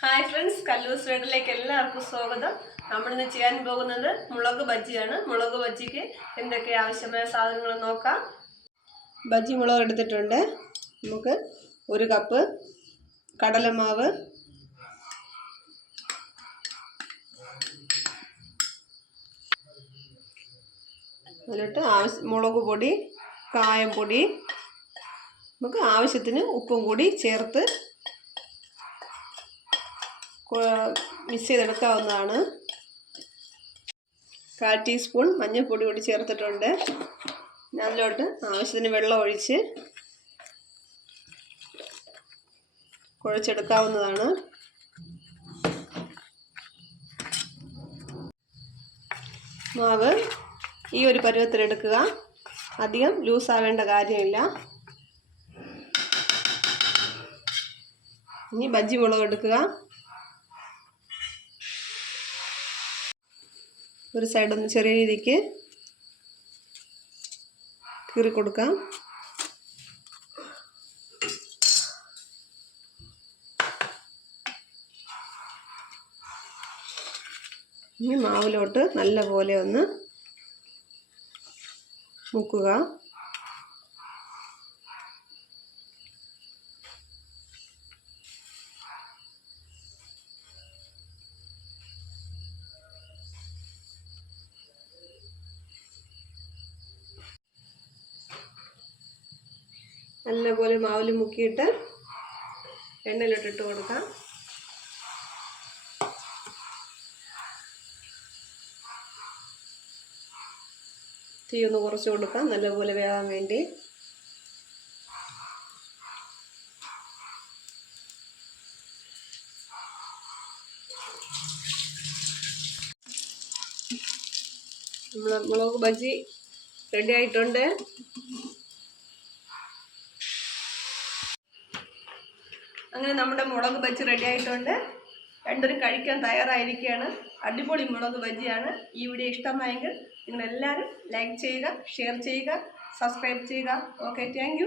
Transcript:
Hi friends, കല്ലൂസ് വേഡിലേക്ക് എല്ലാവർക്കും സ്വാഗതം. നമ്മളിന്ന് ചെയ്യാൻ പോകുന്നത് മുളക് ബജ്ജിയാണ്. മുളക് ബജ്ജിക്ക് എന്തൊക്കെ ആവശ്യമായ സാധനങ്ങൾ നോക്കാം. ബജ്ജി മുളക് എടുത്തിട്ടുണ്ട്. നമുക്ക് 1 കപ്പ് കടലമാവ്, എന്നിട്ട് മുളക് പൊടി, കായപ്പൊടി, നമുക്ക് ആവശ്യത്തിന് ഉപ്പും കൂടി ചേർത്ത് മിക്സ് ചെയ്തെടുക്കാവുന്നതാണ്. 1/4 ടീസ്പൂൺ മഞ്ഞൾപ്പൊടി കൂടി ചേർത്തിട്ടുണ്ട്. അതിലോട്ട് ആവശ്യത്തിന് വെള്ളം ഒഴിച്ച് കുഴച്ചെടുക്കാവുന്നതാണ്. മാവ് ഈ ഒരു പരുവത്തിലെടുക്കുക. അധികം ലൂസാവേണ്ട കാര്യമില്ല. ഇനി ബജ്ജി മുളക് എടുക്കുക. ഒരു സൈഡൊന്ന് ചെറിയ രീതിക്ക് കീറി കൊടുക്കാം. ഇനി മാവിലോട്ട് നല്ലപോലെ ഒന്ന് മുക്കുക. നല്ലപോലെ മാവിൽ മുക്കിയിട്ട് എണ്ണയിലോട്ടിട്ട് കൊടുക്കാം. തീ ഒന്ന് കുറച്ച് കൊടുക്കാം, നല്ലപോലെ വേകാൻ വേണ്ടി. മുളക് ബജ്ജി റെഡി ആയിട്ടുണ്ട്. അങ്ങനെ നമ്മുടെ മുളക് ബജ്ജി റെഡി ആയിട്ടുണ്ട്. രണ്ടുപേരും കഴിക്കാൻ തയ്യാറായിരിക്കുകയാണ്. അടിപൊളി മുളക് ബജ്ജിയാണ്. ഈ വീഡിയോ ഇഷ്ടമായെങ്കിൽ നിങ്ങളെല്ലാവരും ലൈക്ക് ചെയ്യുക, ഷെയർ ചെയ്യുക, സബ്സ്ക്രൈബ് ചെയ്യുക. Okay, thank you.